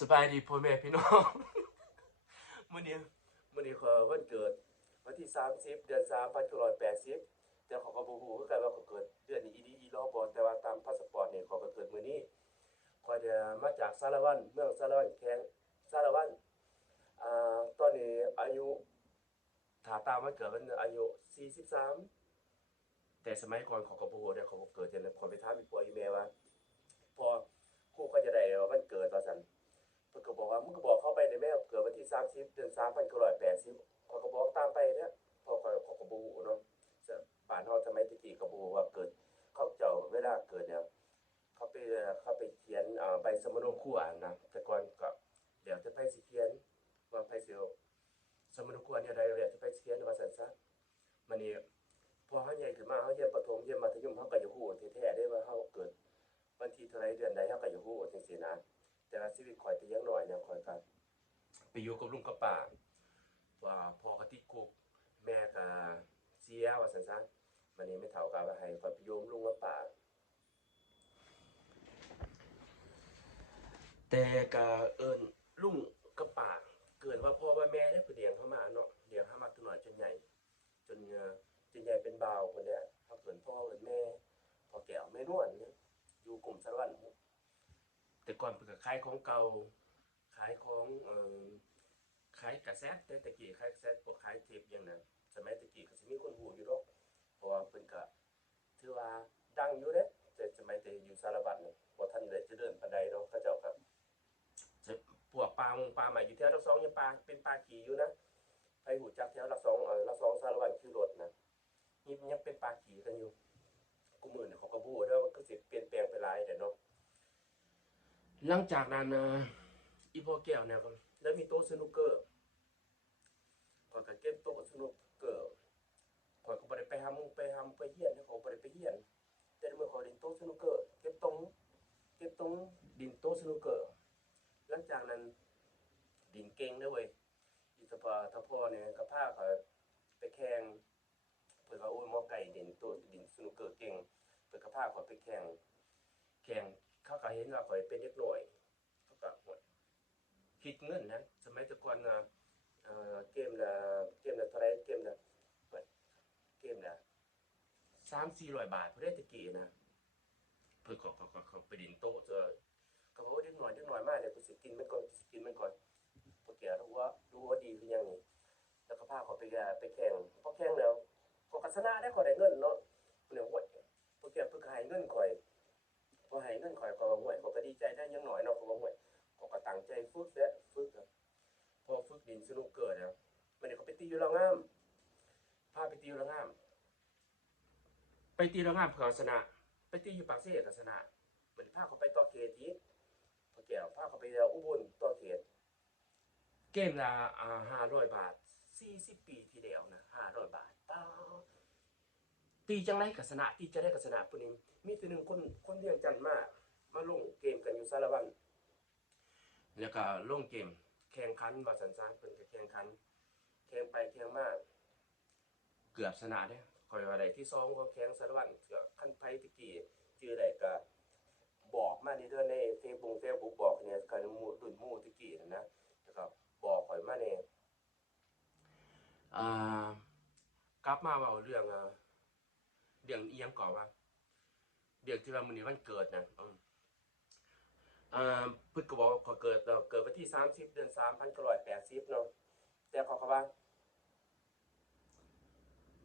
สบายดีพ่อแม่พี่น้องมื้อนี้มื้อนี้ขอวันเกิด วันที่ 30 เดือน3 1980 แต่เขอก็บ่ฮู้คือกันว่าเขาเกิดเดือนนี้อีดีอีรอบ่แต่ว่าตามพาสปอร์ตเนี่เขาก็เกิดมื้อนี้ข้อยจะมาจากสารวันเมืองสารวันแขวงสารวันอ่าตอนนี้อายุถ้าตามวันเกิดมันอายุ 43 แต่สมัยก่อนเขาก็บ่ฮู้เด้เขาก็เกิดจังได๋ขอไปถามีพ่ออีแม่ว่าพอครูก็จะได้ว่ามันเกิดว่าซั่น พิ่นก็บอกว่ามึงก็บอกเข้าไปในแม่เกิดวันที่30เดือน3 1980เขาก็บอกตามไปเด้อเพอเขาเขาก็บ่ฮู้เนาะจะบ้านเฮาสมัยตะกี้ก็บ่ฮู้ว่าเกิดเขาเจ้าเวลาเกิดเนี่ยเขาไปเขาไปเขียนใบสมโนครัวนะแต่ก่อนก็เดี๋ยวจะไปสิเขียนว่าไปเสิเอาสมโนครัวเนี่ยได้เดี๋ยวจะไปสิเขียนว่าซั่นซะมันนี่พอเฮาใหญ่ขึ้นมาเฮาเรียนประถมเรียนมัธยมเฮาก็จะฮู้แท้ๆได้ว่าเฮาเกิดวันที่เท่าไรเดือนใดเฮาก็จะฮู้จังซี่นะ แต่ว่าชีวิตข่อยแต่ยังน้อยเนี่ยข่อยก็ไปอยู่กับลุงกับป้าว่าพ่อก็ติดคุกแม่ก็เสียว่าซั่นซะมันนี้ไม่เท่ากับว่าให้ข่อยไปอยู่กับลุงกับป้าแต่ก็เอิ้นลุงกับป้าเกินว่าพ่อว่าแม่ได้ผู้เลี้ยงเข้ามาเนาะเลี้ยงเข้ามาตัวหน้อยจนใหญ่ จนเอ่อจนใหญ่เป็นบ่าวคนเนี้ยเขาเกินพ่อเอิ้นแม่พอแก้วแม่นวลเนี่ยอยู่กลุ่มสารวัตร แต่ก่อนเพิ่นขายของเก่าขายของเอ่อขายกระแซะแต่ตะกี้ขายกระแซะพวกขายเทปอหยังนั้นสมัยตะกี้ก็สิมีคนฮู้อยู่ดอกเพราะว่าเพิ่นก็ถือว่าดังอยู่เด้แต่สมัยแต่อยู่สารบัตรนี่บ่ทันได้เจริญปานใดเนาะเขาเจ้าครับจะพวกปลามงปลาใหม่อยู่แถวรักสองยังปลาเป็นปลาขี่อยู่นะไปหูจักแถวรักสองเอ่อรักสองสารวัตรคือรถนะนี่ยังเป็นปลาขี่กันอยู่กูมื้อนี่เขาก็บ่ฮู้เด้อว่าคือสิเปลี่ยนแปลงไปหลายเด้อเนาะ หลังจากนั้นนะอีพ่อแก้วเนี่ยก็แล้วมีโต๊ะสนุกเกอร์ก็ก็เก็บโต๊ะสนุกเกอร์ข้อยก็ได้ไปหามู่ไปหาไปเฮียนเขาได้ไปเฮียน แต่เมื่อเขาดินโต๊ะสนุกเกอร์เก็บตรงเก็บตรงดินโต๊ะสนุกเกอร์หลังจากนั้นดินเก่งด้อเว้ยอีตาพอพ่อเนี่ยก็พาเขาไปแข่งเพิ่นก็โอ้ยมอไก่ดินโต๊ะดินสนุกเกอร์เก่งเพิ่นก็พาเขาไปแข่งแข่ง เขาก็เห็นว่าข่อยเป็นเด็กน้อยเขาก็หมดคิดเงินนะสมัยต่ก่อนนะเกมละเกมละเท่าไรเกมละเกมละสามสี่ร้อยบาทเพื่อได้ตะกี้นะเพื่อก็ก็ก็ก็ไปดินโต๊ะเจอก็เพราะว่าเด็กน้อยเด็กน้อยมากเลยกูสิกินมันก่อนกูสิกินมันก่อนพอแกรู้ว่ารู้ว่าดีคือยังนี่แล้วก็พาเขาไปไปแข่งพอแข่งแล้วก็กัชนะได้ก็ได้เงินเนาะเนี่ยว่าพอแกเพิ่งหายเงินข่อย พอให้เงินข่อยก็ว่าห่วยเขาก็ดีใจได้ยังหน่อยเนาะเขาว่าห่วยเขาก็ตั้งใจฝึกแล้วฝึกพอฝึกดินสนุกเกิดแล้วมันนี่เขาไปตีอยู่ละงามพาไปตีอยู่ละงามไปตีละงามเขาชนะ ไปตีอยู่ปากเสียเขาชนะมันพาเขาไปต่อเขตอีกพอแก้วพาเขาไปอุบลต่อเขตเกมละห้าร้อยบาทสี่สิบปีที่เดียวนะห้าร้อยบาทต่อ ตีจังไรกับสนะตีจะได้กับสนะปุ่นี้มีตัวหนึ่งคนคนเรียงจันมากมาลงเกมกันอยู่สารวันแล้วก็ลงเกมแข่งขันว่าสันซานเพิ่นแข่งขันแข่งไปแข่งมาเกือบชนะเด้คอยว่าได้ที่สองของแข่งสารวันก็ขั้นไผตะกี้ชื่อใดก็บอกมาในเดือนในเฟซบุ๊กเฟซบุ๊กบอกเนี่ยกันหมู่รุ่นมู่ตะกี้นั่นะแล้วก็บอกข่อยมาเนี่ยอ่ากลับมาเว้าเรื่องอ่ เรื่องอียังก่อนว่าเรื่องที่ว่ามื้อนี้วันเกิดนะอืมอ่าพิ่นก็บอกว่าเกิดเนาะเกิดวันที่30เดือน3 1980เนาะแต่เขาว่า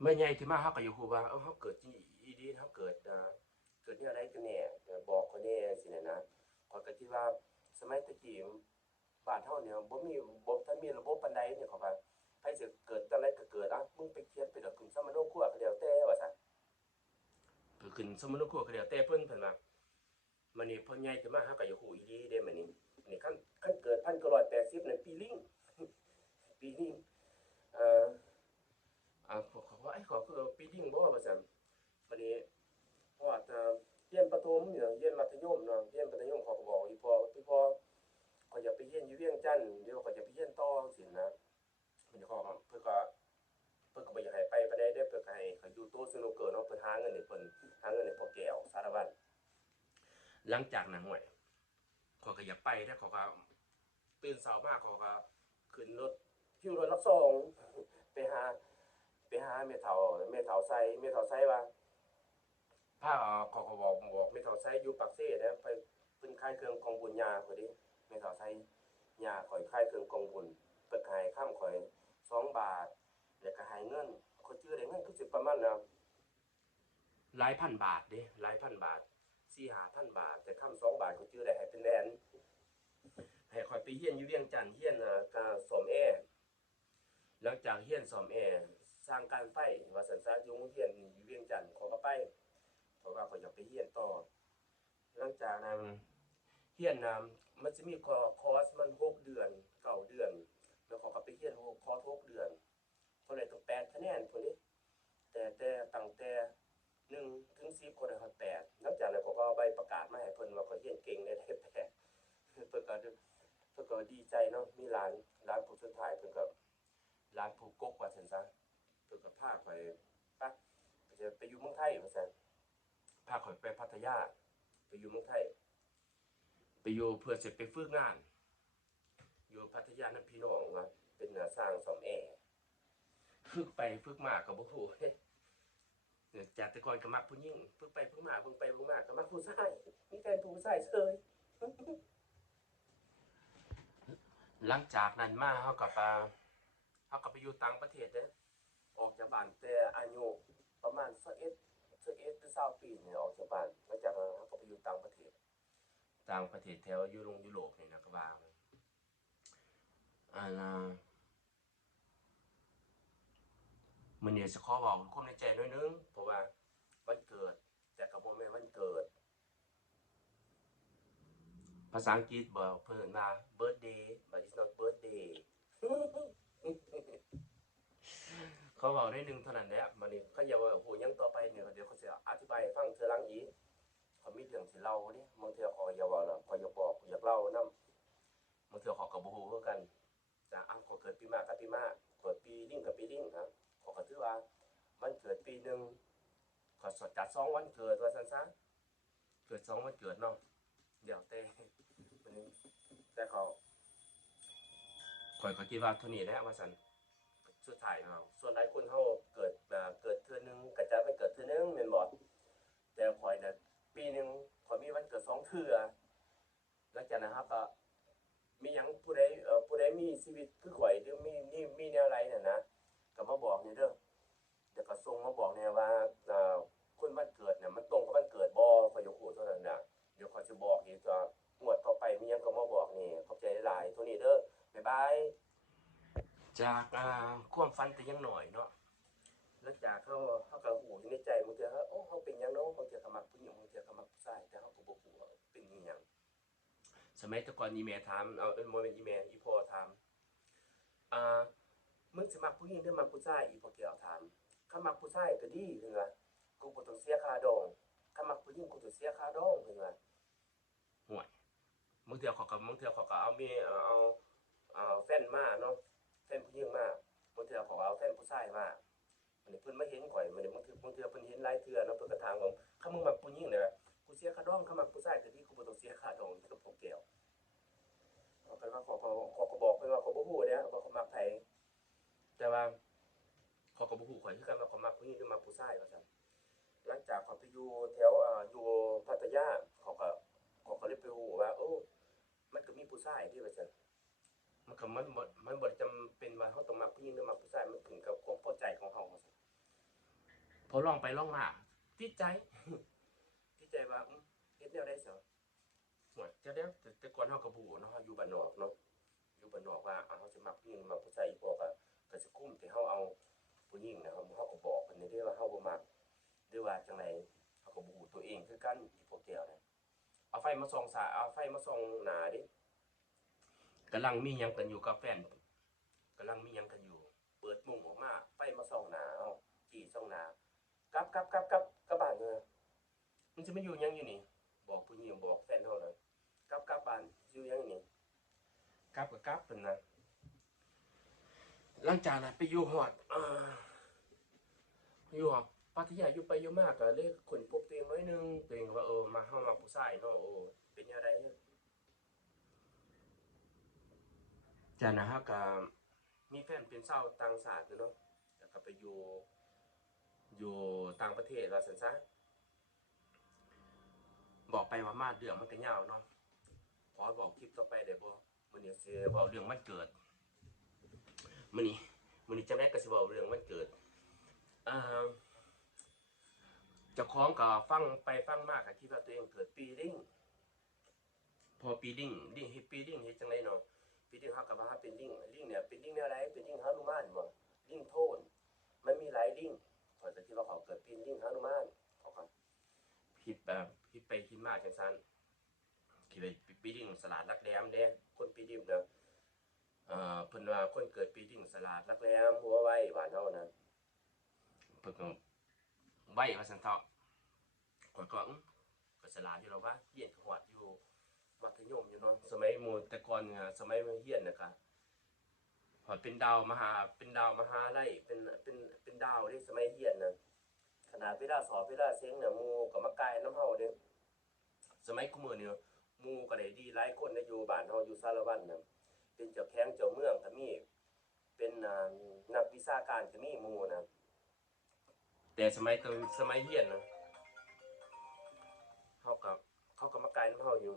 ไม่ใหญ่ที่มาเฮาก็อยู่ฮู้ว่าเอ้าเฮาเกิดที่อีดีเฮาเกิดอ่าเกิดที่อะไรกันแน่เออบอกเขาแน่สินะนะขอยก็คิดว่าสมัยตะกี้บ้านเฮาเนี่ยบ่มีบ่ทันมีระบบปานใดเนี่ย สมนุครัวก็เดียวแต่เพิ่นเพิ่นว่ามันนี่พ่อใหญ่ขึ้นมาหาก็อยู่ฮู้อีหลีเด้มันนี่นี่คันคันเกิด1980นั่นปีลิงปีลิงเอ่ออ่าขอขอว่าไอ้ขอคือปีลิงบ่ว่าซั่นมันนี่เพราะว่าจะเรียนประถมเนี่ยเรียนมัธยมเนาะเรียนมัธยมเขาก็บอกอีพ่ออีพ่อก็อย่าไปเรียนอยู่เวียงจันทน์เดี๋ยว ต๊ะสนุกเกอร์เนาะเพิ่นหาเงินให้เพิ่นหาเงินให้พ่อแก้วสารวัตรหลังจากนั้นห่วยขาก็อยากไปแล้วเขาก็ตื่นเช้ามากขาก็ขึ้นรถพิวรถรับส่งไปหา ไปหาเมถาเมถาไซเมถาไซว่าผ้าขาก็บอกบอกเมถาไซอยู่ปากเซ่นะไปเพิ่นขายเครื่องกองบุญยาพอดีเมถาไซยาข่อยขายเครื่องกองบุญเปิดขายข้ามข่อยสองบาทแล้วก็ให้เงิน คนชื่อได้เงินคือสิประมาณนะหลายพันบาทเด้หลายพันบาทสี่หาพันบาท แต่ข้ามสองบาทคนชื่อได้ให้เป็นแลนให้ข่อยไปเฮียนอยู่เวียงจันทน์เฮียนอ่ากาสมแอหลังจากเฮียนสมแอสร้างการไฟว่าสันซายู่เฮียนอยู่เวียงจันทน์ขอก็ไปเพราะว่าข่อยอยากไปเฮียนต่อหลังจากนั้นเฮียนนํมันจะมีคอคอร์สมัน อยู่เมืองไทยว่าซั่นพาข่อยไปพัทยา ไปอยู่เมืองไทย ไปอยู่เพื่อเสร็จไปฝึกงาน อยู่พัทยานั่นพี่น้องว่าเป็นน่ะสร้างซ่อมแอร์ฝึกไปฝึกมาก็บ่ฮู้เฮ้เนี่ยจากแต่ก่อนก็มักผู้หญิงฝึกไปฝึกมาเบิ่งไปเบิ่งมาก็มักผู้ชายมีแฟนผู้ชายเฉยหลังจากนั้นมาเฮาก็ไปเฮาก็ไปอยู่ต่างประเทศเด้อออกจากบ้านแต่อายุ ประมาณ21 21หรือ20ปีเนี่ยออกจากบ้านหลังจากนั้นเฮาก็ไปอยู่ต่างประเทศ ต่างประเทศแถวยุโรปยุโรปนี่นะก็ว่ามันอันน่ะมันเนี่ยจะขอบอกความในใจหน้อยนึงเพราะว่าวันเกิด แต่กับโมแม่วันเกิด ภาษาอังกฤษบอกเพิ่อนว่า birthday but it's not birthday เขาบอกได้หนึ่งเท่านั้นแหละมันนี่เขาอย่าว่าโอ้โหยังต่อไปเนี่ยเดี๋ยวเขาจะอธิบายฟังเธอหลังอีกเขามีเรื่องสิเล่านี่บางเทื่อเขออย่าว่าละขออย่าบอกอยากเล่านำบางเทื่อเขอกับบ่ฮู้คือกันจะอ้าวขอเกิดปีมากกับปีมากเกิดปีลิงกับปีลิงครับขอก็ถือว่า มันเกิดปีหนึ่งขอสดจัดสองวันเกิดว่าสั้นซะเกิดสองวันเกิดเนาะเดี๋ยวแต่มันนี้แต่เขาคอยก็คิดว่าเท่านี้แหละว่าสัน สุดท้ายเราส่วนหลายคนเขาเกิดเกิดเทือนึงก็จะไปเกิดเทือนึงแม่นบอดแต่คอยน่ะปีหนึ่งคอยมีวันเกิดสองเทือหลังจากนั้นครับก็มียังผู้ใดเอ่อผู้ใดมีชีวิตคือข่อยหรือมีมีมีแนวไรเนี่ยนะก็มาบอกนี่เด้อเดี๋ยวก็ส่งมาบอกเนี่ยว่า จากอ่าความฝันแต่ยังหน่อยเนาะแล้วจากเขาเขาก็หูอยู่ในใจบางเทื่อเขาโอ้เขาเป็นหยังเนาะบางเทื่อเขามักผู้หญิงบางเทื่อเขามักผู้ชายแต่เขาก็บ่ฮู้ว่าเป็นอีหยังสมัยแต่ก่อนอีแม่ถามเอาเอิ้นบ่แม่นอีแม่อีพ่อถามอ่ามึงสิมักผู้หญิงหรือมักผู้ชายอีพอแก้วถามถ้ามักผู้ชายก็ดีเพิ่นว่ากูบ่ต้องเสียค่าดองถ้ามักผู้หญิงกูต้องเสียค่าดองเพิ่นว่าห่วยมึงเถื่อเขาก็มึงเถื่อเขาก็เอาเมีเอาเอาเอาแฟนมาเนาะ แฟนผู้หญิงมากมึงเถื่อเขาก็เอาแฟนผู้ชายมากมันเพิ่นมาเห็นข่อยมันนี้มึงเถื่อมึงเถื่อเพิ่นเห็นหลายเทื่อเนาะเพิ่นก็ถามว่าถ้ามึงมักผู้หญิงเนี่ยกูเสียค่าดองถ้ามักผู้ชายก็ดีกูบ่ต้องเสียค่าดองกับพวกแก้วเอาไปว่าขอขอขอก็บอกเพิ่นว่าเขาบ่ฮู้เด้อว่าเขามักไผแต่ว่าเขาก็บ่ฮู้ข่อยคือกันว่าเขามักผู้หญิงหรือมักผู้ชายว่าซั่นหลังจากเขาไปอยู่แถวอ่าอยู่พัทยาเขาก็เขาก็เลยไปฮู้ว่าโอ้มันก็มีผู้ชายที่ว่าซั่น มันก็มันบ่มันบ่จำเป็นว่าเขาต้องมักผู้หญิงหรือมักผู้ชายมันขึ้นกับความพอใจของเขาว่าซั่นพอลองไปลองมาติดใจติดใจว่าอืมเฮ็ดแนวใดซะหวยจะได้แต่แต่ก่อนเฮาก็บ่ฮู้เนาะเฮาอยู่บ้านนอกเนาะอยู่บ้านนอกว่าอ่าเขาจะมักผู้หญิงมักผู้ชายอีพวกอะก็จะคุ้มที่เขาเอาผู้หญิงนะเขาเขาก็บอกคนนี้ด้วยว่าเขาบ่มักหรือว่าจังไดเขาก็บ่ฮู้ตัวเองคือกันอีพวกแก้วเนี่ยเอาไฟมาส่องสาเอาไฟมาส่องหน้าดิ กำลังมีหยังกันอยู่กับแฟนกำลังมีหยังกันอยู่ เปิดมุ้งออกมาไฟมาส่องหนาเอาจี้ส่องหน้ากลับกับกับกับกับบ้านเถอมันจะไมาอยู่ยังอยู่นี่ บอกผู้หญิงบอกแฟนเขาเลยกับกับบ้านอยู่ยังนี่กับกับกับเป็นนะหลังจากนั้นไปอยู่หอดอ่ายู่หอดพัทยาอยู่ไปอยู่มากก็เลยคนพบตัวเองน้อยหนึงเตัวเองว่าเออมาเข้ามาผู้ชายเนาะโอ้เป็นยังไง จานั้นฮะก็มีแฟนเป็นชาต่างชาติเนาะแล้วก็ไปอยู่อยู่ต่างประเทศว่าสันซะบอกไปว่ามาเรื่องมันก็ยาวเนาะขอบอกคลิปต่อไปได้บ่มื้อนี้สิเว้าเรื่องวันเกิดมื้อนี้มื้อนี้จะแม่ก็สิเว้าเรื่องวันเกิดอ่าเจ้าของก็ฟังไปฟังมากก็คิดว่าตัวเองเกิดปีลิงพอปีลิงลิงเฮ็ดปีลิงเฮ็ดจังไดเนาะ ปีลิงเฮาก็ว่าเป็นลิงลิงเนี่ยเป็นลิงแนวใดเป็นลิงหานุมานบ่ลิงโทนมันมีหลายลิงขอยจะคิดว่าเขาเกิดปีนลิงหานุมานเขาก็คิดแบบคิดไปคิดมาจังซันคิดไปปีดิ่งสลัดรักแรมเด้คนปีดิ่งเด้อเอ่อเพิ่นว่าคนเกิดปีดิ่งสลัดรักแรมหัวไว้บ้านเฮานะเพิ่นก็ไว้ว่าซั่นเถาะข่อยก็อื้อก็สลัดอยู่แล้วว่าเรียนก็ฮอดอยู่ มัธยมอยู่เนาะสมัยหมูแต่ก่อนเนี่ยสมัยเรียนน่ะก็พอเป็นดาวมหาเป็นดาวมหาไล่เป็นเป็นเป็นดาวที่สมัยเรียนนะขนาดเวลาสอบเวลาเซ็งเนี่ยมูกับมากายน้ำเฮาเด้อสมัยกุมือเนี่ยมูก็ได้ดีหลายคนนอยู่บ้านเฮาอยู่สารวัตรนะเป็นเจ้าแข้งเจ้าเมืองก็มีเป็นอ่านักวิชาการก็มีมูนะแต่สมัยสมัยเรียนนะเฮากับเขาก็มากายน้ำเฮาอยู่